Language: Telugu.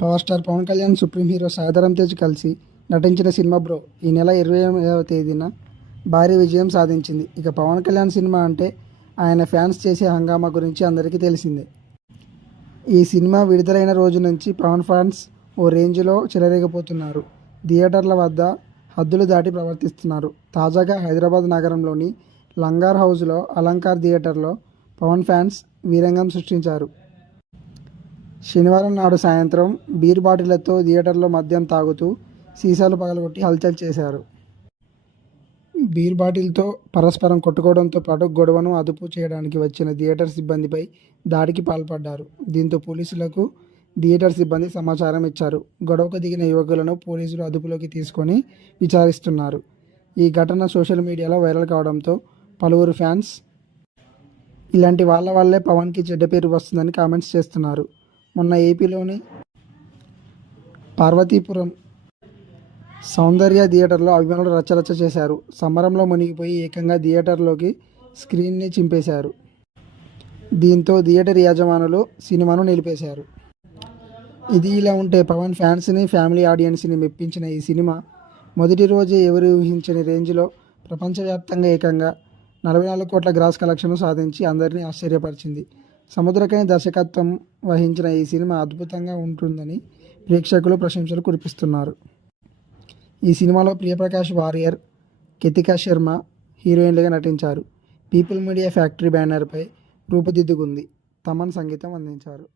Power star Pawan Kalyan supreme hero Saidharam Tej కలిసి నటించిన సినిమా బ్రో ఈ నెల ఇరవై ఎనిమిదవ తేదీన భారీ విజయం సాధించింది. ఇక పవన్ కళ్యాణ్ సినిమా అంటే ఆయన ఫ్యాన్స్ చేసే హంగామా గురించి అందరికీ తెలిసిందే. ఈ సినిమా విడుదలైన రోజు నుంచి పవన్ ఫ్యాన్స్ ఓ రేంజ్లో చెలరేగిపోతున్నారు. థియేటర్ల వద్ద హద్దులు దాటి ప్రవర్తిస్తున్నారు. తాజాగా హైదరాబాద్ నగరంలోని లంగార్ హౌస్లో అలంకార్ థియేటర్లో పవన్ ఫ్యాన్స్ వీరంగం సృష్టించారు. శనివారం నాడు సాయంత్రం బీర్ బాటిళ్ళతో థియేటర్లో మద్యం తాగుతూ సీసాలు పగలగొట్టి హల్చల్ చేశారు. బీర్ బాటిల్తో పరస్పరం కొట్టుకోవడంతో పాటు గొడవను అదుపు చేయడానికి వచ్చిన థియేటర్ సిబ్బందిపై దాడికి పాల్పడ్డారు. దీంతో పోలీసులకు థియేటర్ సిబ్బంది సమాచారం ఇచ్చారు. గొడవకు దిగిన యువకులను పోలీసులు అదుపులోకి తీసుకొని విచారిస్తున్నారు. ఈ ఘటన సోషల్ మీడియాలో వైరల్ కావడంతో పలువురు ఫ్యాన్స్ ఇలాంటి వాళ్ళ వల్లే పవన్కి చెడ్డ పేరు వస్తుందని కామెంట్స్ చేస్తున్నారు. మొన్న ఏపీలోని పార్వతీపురం సౌందర్య థియేటర్లో అభిమానులు రచ్చరచ్చ చేశారు. సమరంలో మునిగిపోయి ఏకంగా థియేటర్లోకి స్క్రీన్ని చింపేశారు. దీంతో థియేటర్ యాజమానులు సినిమాను నిలిపేశారు. ఇది ఇలా ఉంటే పవన్ ఫ్యాన్స్ని ఫ్యామిలీ ఆడియన్స్ని మెప్పించిన ఈ సినిమా మొదటి రోజే ఎవరు ఊహించని రేంజ్లో ప్రపంచవ్యాప్తంగా ఏకంగా నలభై నాలుగు కోట్ల గ్రాస్ కలెక్షన్ సాధించి అందరినీ ఆశ్చర్యపరిచింది. సముద్రకని దర్శకత్వం వహించిన ఈ సినిమా అద్భుతంగా ఉంటుందని ప్రేక్షకులు ప్రశంసలు కురిపిస్తున్నారు. ఈ సినిమాలో ప్రియప్రకాష్ వారియర్ కెతికా శర్మ హీరోయిన్లుగా నటించారు. పీపుల్ మీడియా ఫ్యాక్టరీ బ్యానర్పై రూపుదిద్దుకుంది. తమన్ సంగీతం అందించారు.